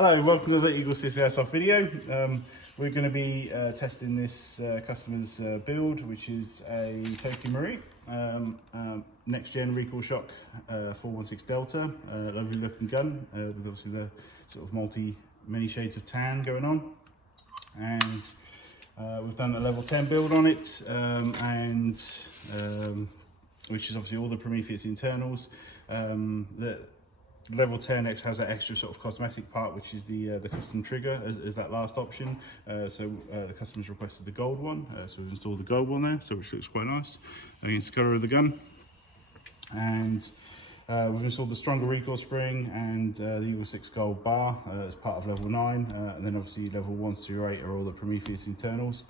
Hello, welcome to the EagleSix Airsoft video. We're going to be testing this customer's build, which is a Tokyo Marine next gen recoil shock 416 Delta. Lovely looking gun with obviously the sort of many shades of tan going on. And we've done a level 10 build on it, which is obviously all the Prometheus Internals. The level 10 has that extra sort of cosmetic part, which is the custom trigger as that last option. So the customer's requested the gold one, so we've installed the gold one there, so which looks quite nice against the colour of the gun. And we've installed the stronger recoil spring and the EagleSix gold bar as part of level 9, and then obviously level 1 through 8 are all the Prometheus Internals.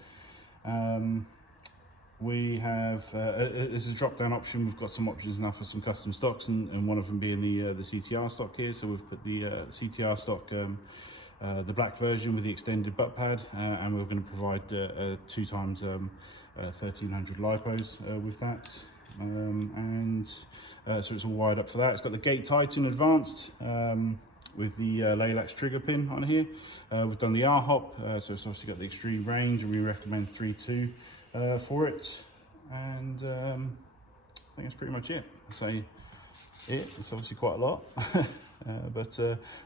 We have, as a drop down option, we've got some options now for some custom stocks, and one of them being the CTR stock here. So we've put the CTR stock, the black version with the extended butt pad, and we're going to provide 2 times 1300 lipos with that. So it's all wired up for that. It's got the gate Titan advanced with the Laylax trigger pin on here. We've done the R-hop, so it's obviously got the extreme range, and we recommend 3.2 for it. And I think that's pretty much it. It's obviously quite a lot.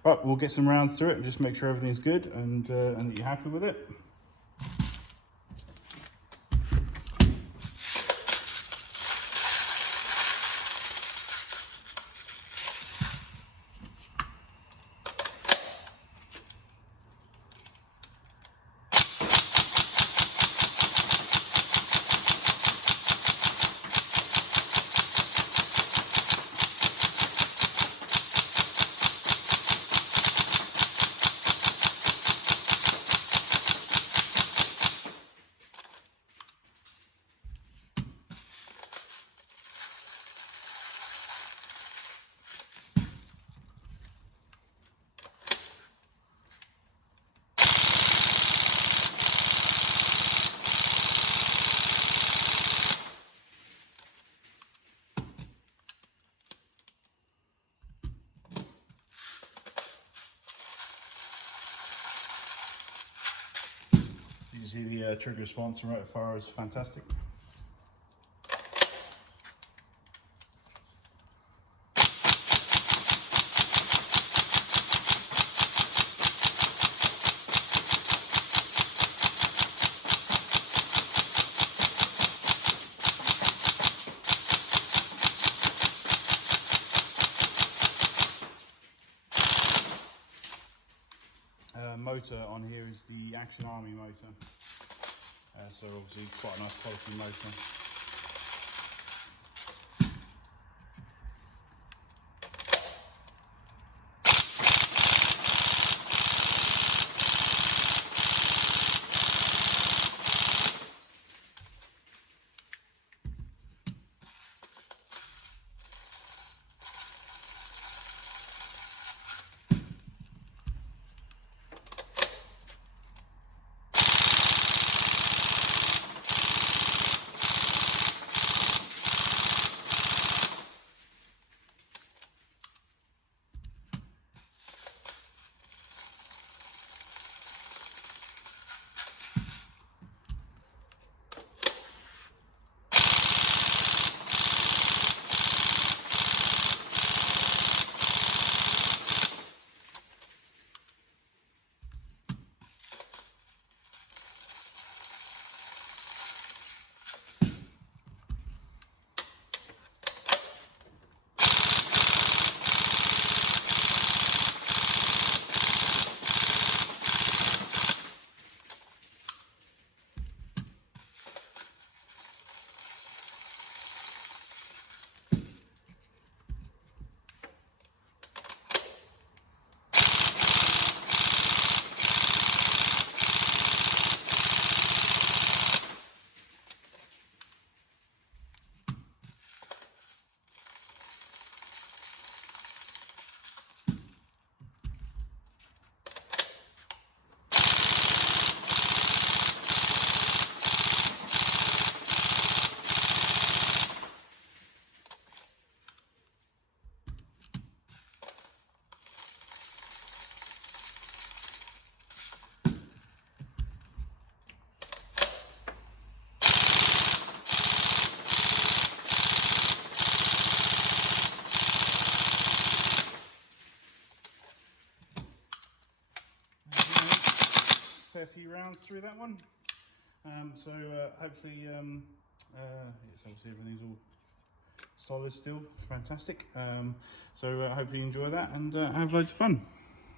Right, we'll get some rounds through it and just make sure everything's good and that you're happy with it. You see the trigger response from right far is fantastic. Motor on here is the Action Army motor, so obviously quite a nice quality motor. fair few rounds through that one. Hopefully, it's obviously everything's all solid still, fantastic. Hopefully you enjoy that and have loads of fun.